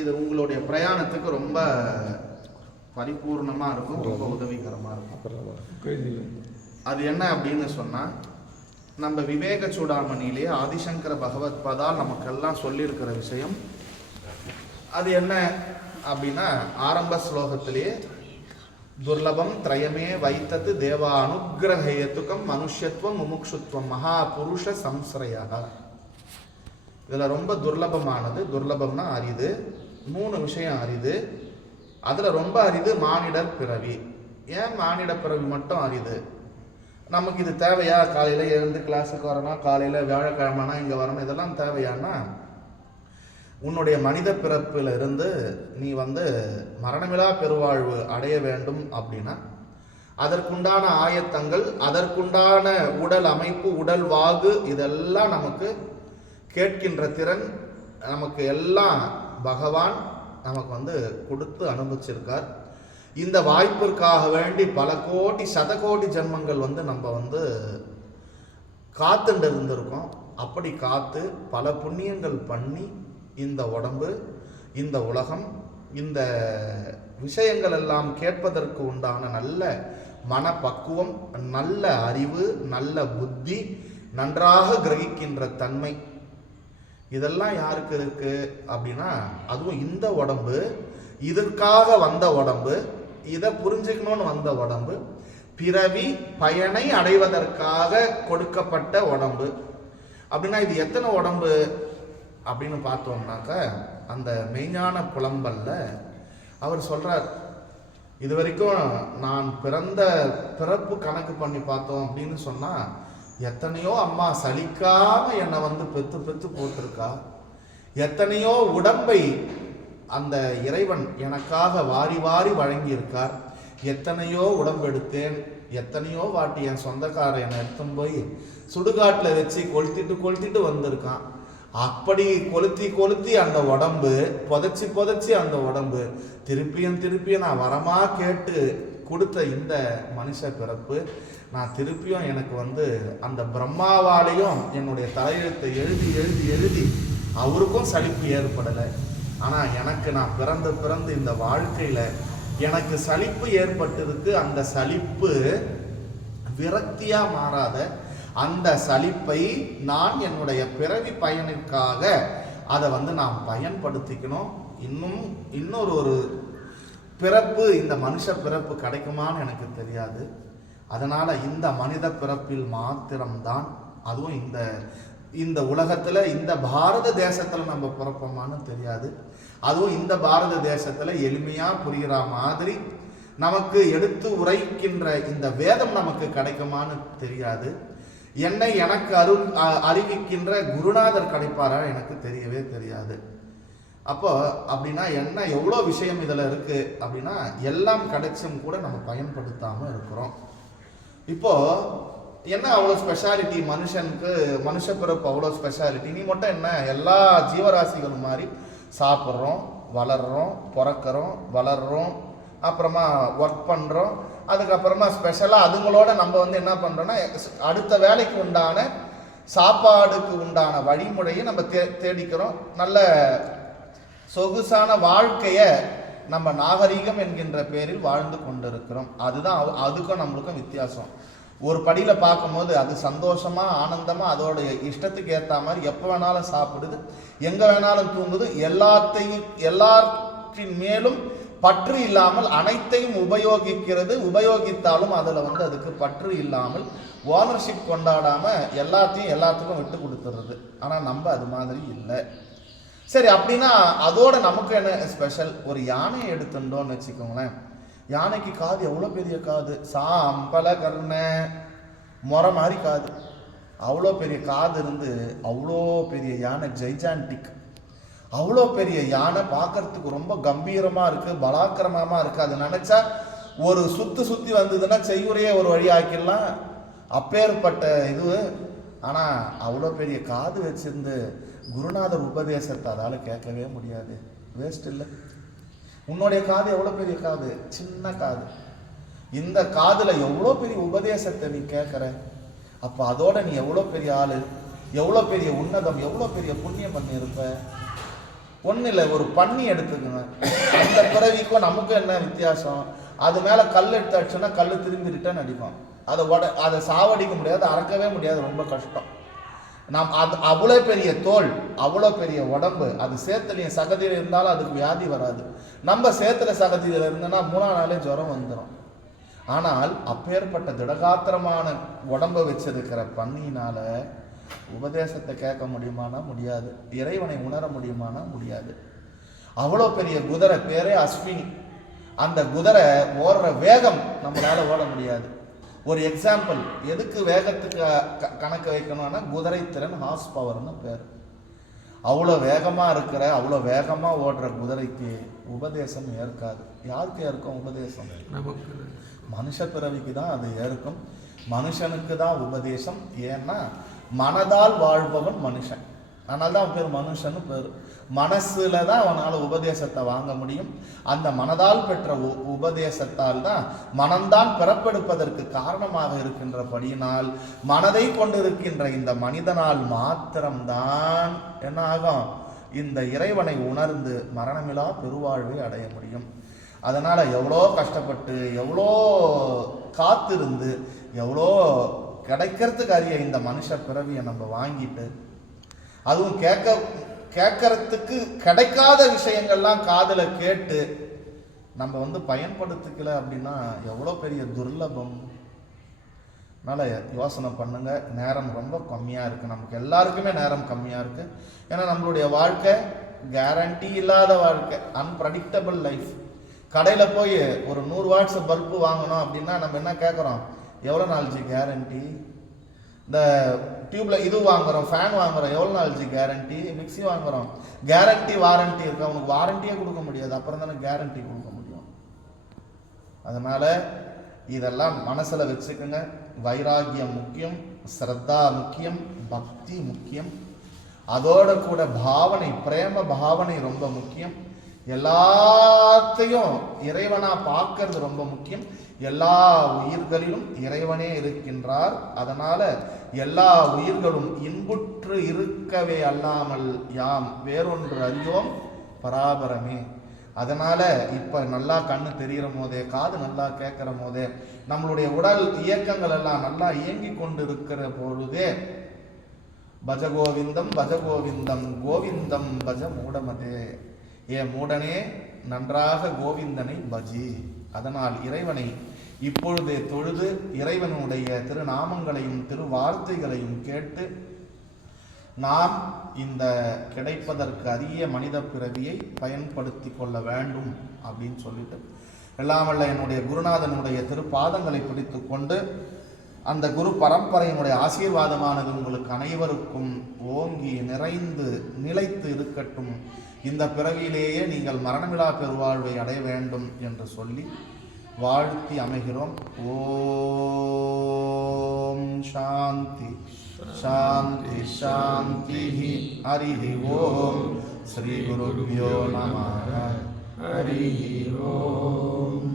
இது உங்களுடைய பிரயாணத்துக்கு ரொம்ப பரிபூர்ணமாக இருக்கும், ரொம்ப உதவிகரமாக இருக்கும். அது என்ன அப்படின்னு சொன்னால், நம்ம விவேக சூடாமணியிலே ஆதிசங்கர பகவத் பதால் நமக்கெல்லாம் சொல்லியிருக்கிற விஷயம் அது என்ன அப்படின்னா, ஆரம்ப ஸ்லோகத்திலே துர்லபம் திரயமே வைத்தது தேவா அனுகிரகேத்துக்கம் மனுஷத்துவம் முமுக்ஷுத்வம் மகாபுருஷ சம்ஸ்ரயா. இதில் ரொம்ப துர்லபமானது, துர்லபம்னா அரிது, 3 விஷயம் அரிது. அதில் ரொம்ப அரிது மானிடர் பிறவி. ஏன் மானிட பிறவி மட்டும் அரிது? நமக்கு இது தேவையா? காலையில் எழுந்து கிளாஸுக்கு வரணும், காலையில் வியாழக்கிழமைனா இங்கே வரணும், இதெல்லாம் தேவையானா, உன்னுடைய மனித பிறப்பில் இருந்து நீ மரணமிலா பெருவாழ்வு அடைய வேண்டும் அப்படின்னா அதற்குண்டான ஆயத்தங்கள், அதற்குண்டான உடல் அமைப்பு, உடல் வாகு, இதெல்லாம் நமக்கு கேட்கின்ற திறன் நமக்கு எல்லாம் பகவான் நமக்கு கொடுத்து அனுபவிச்சிருக்கார். இந்த வாய்ப்பிற்காக வேண்டி பல கோடி சதகோடி ஜென்மங்கள் நம்ம காத்துண்டு இருந்திருக்கோம். அப்படி காத்து பல புண்ணியங்கள் பண்ணி இந்த உடம்பு, இந்த உலகம், இந்த விஷயங்கள் எல்லாம் கேட்பதற்கு உண்டான நல்ல மனப்பக்குவம், நல்ல அறிவு, நல்ல புத்தி, நன்றாக கிரகிக்கின்ற தன்மை, இதெல்லாம் யாருக்கு இருக்கு அப்படின்னா, அதுவும் இந்த உடம்பு, இதற்காக வந்த உடம்பு, இதை புரிஞ்சுக்கணும்னு வந்த உடம்பு, பிறவி பயனை அடைவதற்காக கொடுக்கப்பட்ட உடம்பு. அப்படின்னா இது எத்தனை உடம்பு அப்படின்னு பார்த்தோம்னாக்க, அந்த மெய்ஞான புலம்பல்ல அவர் சொல்றார், இது வரைக்கும் நான் பிறந்த பிறப்பு கணக்கு பண்ணி பார்த்தோம் அப்படின்னு சொன்னா, எத்தனையோ அம்மா சலிக்காம என்னை பெத்து பெத்து போட்டிருக்கா, எத்தனையோ உடம்பை அந்த இறைவன் எனக்காக வாரி வாரி வழங்கியிருக்கார், எத்தனையோ உடம்பு எடுத்தேன், எத்தனையோ வாட்டி என் சொந்தக்கார என்னை எடுத்துன்னு போய் சுடுகாட்டில் வச்சு கொளுத்திட்டு வந்திருக்கான். அப்படி கொளுத்தி அந்த உடம்பு புதைச்சி அந்த உடம்பு திருப்பியும் நான் வரமா கேட்டு கொடுத்த இந்த மனுஷ பிறப்பு, நான் திருப்பியும் எனக்கு அந்த பிரம்மாவாலையும் என்னுடைய தலையெழுத்தை எழுதி அவருக்கும் சலிப்பு ஏற்படலை. ஆனால் எனக்கு நான் பிறந்து இந்த வாழ்க்கையில் எனக்கு சலிப்பு ஏற்பட்டிருக்கு. அந்த சலிப்பு விரக்தியாக மாறாத அந்த சலிப்பை நான் என்னுடைய பிறவி பயனுக்காக அதை நாம் பயன்படுத்திக்கணும். இன்னொரு பிறப்பு, இந்த மனுஷ பிறப்பு கிடைக்குமான்னு எனக்கு தெரியாது. அதனால் இந்த மனித பிறப்பில் மாத்திரம்தான், அதுவும் இந்த உலகத்தில் இந்த பாரத தேசத்தில் நம்ம பிறப்போமான்னு தெரியாது. அதுவும் இந்த பாரத தேசத்தில் எளிமையாக புரிகிற மாதிரி நமக்கு எடுத்து உரைக்கின்ற இந்த வேதம் நமக்கு கிடைக்குமான்னு தெரியாது. எனக்கு அறிவிக்கின்ற குருநாதர் கிடைப்பாரா எனக்கு தெரியவே தெரியாது. அப்போ அப்படின்னா என்ன, எவ்வளோ விஷயம் இதில் இருக்கு அப்படின்னா, எல்லாம் கிடைச்சும் கூட நம்ம பயன்படுத்தாமல் இருக்கிறோம். இப்போ என்ன அவ்வளோ ஸ்பெஷாலிட்டி மனுஷனுக்கு, மனுஷ பிறப்பு அவ்வளோ ஸ்பெஷாலிட்டி? நீ மட்டும் என்ன, எல்லா ஜீவராசிகளும் மாதிரி சாப்பிட்றோம், வளர்றோம், பிறக்கிறோம், வளர்றோம், அப்புறமா ஒர்க் பண்ணுறோம், அதுக்கப்புறமா ஸ்பெஷலாக அதுங்களோட நம்ம என்ன பண்ணுறோன்னா, அடுத்த வேலைக்கு உண்டான சாப்பாடுக்கு உண்டான வழிமுறையை நம்ம தேடிக்கிறோம். நல்ல சொகுசான வாழ்க்கையை நம்ம நாகரீகம் என்கின்ற பேரில் வாழ்ந்து கொண்டிருக்கிறோம். அதுதான் அதுக்கும் நம்மளுக்கும் வித்தியாசம். ஒரு படியில் பார்க்கும்போது அது சந்தோஷமாக ஆனந்தமாக அதோடைய இஷ்டத்துக்கு ஏற்ற மாதிரி எப்போ வேணாலும் சாப்பிடுது, எங்கே வேணாலும் தூங்குது, எல்லாற்றின் மேலும் பற்று இல்லாமல் அனைத்தையும் உபயோகிக்கிறது. உபயோகித்தாலும் அதில் அதுக்கு பற்று இல்லாமல் ஓனர்ஷிப் கொண்டாடாமல் எல்லாத்துக்கும் விட்டு கொடுத்துறது. ஆனால் நம்ம அது மாதிரி இல்லை. சரி, அப்படின்னா அதோட நமக்கு என்ன ஸ்பெஷல்? ஒரு யானையை எடுத்துட்டோன்னு வச்சுக்கோங்களேன். யானைக்கு காது எவ்வளோ பெரிய காது, சாம்பல கர்ண முறை மாதிரி காது, அவ்வளோ பெரிய காது இருந்து அவ்வளோ பெரிய யானை, ஜைஜான்டிக், அவ்வளோ பெரிய யானை பார்க்கறதுக்கு ரொம்ப கம்பீரமாக இருக்குது, பலாக்கிரமமாக இருக்குது. அது நினச்சா ஒரு சுற்றி வந்ததுன்னா செய்யுறையே ஒரு வழி ஆக்கிடலாம், அப்பேற்பட்ட இது. ஆனால் அவ்வளோ பெரிய காது வச்சிருந்து குருநாதர் உபதேசத்தை அதால் கேட்கவே முடியாது. வேஸ்ட் இல்லை. உன்னுடைய காது எவ்வளோ பெரிய காது, சின்ன காது. இந்த காதில் எவ்வளோ பெரிய உபதேசத்தை நீ கேட்குற. அப்போ அதோட நீ எவ்வளோ பெரிய ஆள், எவ்வளோ பெரிய உன்னதம், எவ்வளோ பெரிய புண்ணியம் பண்ணி இருப்ப. ஒன்றும் இல்லை, ஒரு பன்னி எடுத்துக்கோங்க. அந்த பிறவிக்கும் நமக்கும் என்ன வித்தியாசம்? அது மேலே கல் எடுத்து அடிச்சோன்னா கல் திரும்பி ரிட்டர்ன் அடிக்கும். அதை சாவடிக்க முடியாது, அறக்கவே முடியாது, ரொம்ப கஷ்டம். அது அவ்வளோ பெரிய தோல், அவ்வளோ பெரிய உடம்பு, அது சேத்துலையும் சகதியில் இருந்தாலும் அதுக்கு வியாதி வராது. நம்ம சேத்துல சகதியில் இருந்தோன்னா 3ஆம் நாளே ஜுரம் வந்துடும். ஆனால் அப்பேற்பட்ட திடகாத்திரமான உடம்பை வச்சிருக்கிற பன்னியினால உபதேசத்தை கேட்க முடியுமானா முடியாது, இறைவனை உணர முடியுமானா முடியாது. அவ்வளோ பெரிய குதிரை, பேரே அஸ்வினி. அந்த குதிரை ஓடுற வேகம் நம்மளால ஓட முடியாது. ஒரு எக்ஸாம்பிள், எதுக்கு வேகத்துக்கு கணக்கு வைக்கணும்னா குதிரை திறன், ஹார்ஸ் பவர்னு பேர். அவ்வளோ வேகமாக இருக்கிற, அவ்வளோ வேகமாக ஓடுற குதிரைக்கு உபதேசம் ஏற்காது. யாருக்கு ஏற்கும் உபதேசம்? மனுஷ பிறவிக்கு தான் அது ஏற்கும். மனுஷனுக்கு தான் உபதேசம். ஏன்னா மனதால் வாழ்பவன் மனுஷன், அதனால தான் பேர் மனுஷன்னு பேர். மனசுல தான் அவனால் உபதேசத்தை வாங்க முடியும். அந்த மனதால் பெற்ற உபதேசத்தால் தான் மனம்தான் பிறப்பெடுப்பதற்கு காரணமாக இருக்கின்றபடியினால் மனதை கொண்டிருக்கின்ற இந்த மனிதனால் மாத்திரம்தான் என்ன ஆகும்? இந்த இறைவனை உணர்ந்து மரணமில்லா பெருவாழ்வை அடைய முடியும். அதனால எவ்வளோ கஷ்டப்பட்டு, எவ்வளோ காத்திருந்து, எவ்வளோ கிடைக்கிறதுக்கு அறிய இந்த மனுஷ பிறவியை நம்ம வாங்கிட்டு, அதுவும் கேட்கறதுக்கு கிடைக்காத விஷயங்கள்லாம் காதுல கேட்டு நம்ம பயன்படுத்திக்கல அப்படின்னா எவ்வளோ பெரிய துர்லபம். அதனால யோசனை பண்ணுங்க. நேரம் ரொம்ப கம்மியாக இருக்குது, நமக்கு எல்லாருக்குமே நேரம் கம்மியாக இருக்குது. ஏன்னா நம்மளுடைய வாழ்க்கை கேரண்டி இல்லாத வாழ்க்கை, அன்பிரடிக்டபிள் லைஃப். கடையில் போய் ஒரு 100 வாட்ஸ் பல்பு வாங்கணும் அப்படின்னா நம்ம என்ன கேட்குறோம்? எவ்வளோ நாள்ஜி கேரண்டி? இந்த டியூப்பில் இது வாங்குகிறோம், ஃபேன் வாங்குகிறோம், எவ்வளோ நாள்ஜி கேரண்டி? மிக்சி வாங்குகிறோம், கேரண்டி வாரண்டி இருக்கு. அவனுக்கு வாரண்டியே கொடுக்க முடியாது, அப்புறம் தானே கேரண்டி கொடுக்க முடியும். அதனால் இதெல்லாம் மனசில் வச்சுக்கோங்க. வைராகியம் முக்கியம், ஸ்ரத்தா முக்கியம், பக்தி முக்கியம். அதோட கூட பாவனை, பிரேம பாவனை ரொம்ப முக்கியம். எல்லாத்தையும் இறைவனா பார்க்கறது ரொம்ப முக்கியம். எல்லா உயிர்களிலும் இறைவனே இருக்கின்றார். அதனால எல்லா உயிர்களும் இன்புற்று இருக்கவே அல்லாமல் யாம் வேறொன்று அறியோம் பராபரமே. அதனால இப்ப நல்லா கண்ணு தெரிகிற போதே, காது நல்லா கேட்கிற போதே, நம்மளுடைய உடல் இயக்கங்கள் எல்லாம் நல்லா இயங்கி கொண்டு இருக்கிற பொழுதே பஜகோவிந்தம் பஜகோவிந்தம் கோவிந்தம் பஜ மூடமதே, ஏ மூடனே நன்றாக கோவிந்தனை பஜி. அதனால் இறைவனை இப்பொழுதே தொழுது இறைவனுடைய திருநாமங்களையும் திருவார்த்தைகளையும் கேட்டு நாம் இந்த கிடைப்பதற்கு அரிய மனித பிறவியை பயன்படுத்தி கொள்ள வேண்டும் அப்படின்னு சொல்லிட்டு, எல்லாம் வல்ல என்னுடைய குருநாதனுடைய திருப்பாதங்களை பிடித்து கொண்டு அந்த குரு பரம்பரையினுடைய ஆசீர்வாதமானது உங்களுக்கு அனைவருக்கும் ஓங்கி நிறைந்து நிலைத்து இருக்கட்டும். இந்த பிறவியிலேயே நீங்கள் மரணமில்லா பெருவாழ்வை அடைய வேண்டும் என்று சொல்லி வாழ்த்தி அமைகிறோம். ஓம் சாந்தி சாந்தி சாந்தி. ஹரி ஓம். ஸ்ரீ குருப்யோ நமः. ஹரி ஓம்.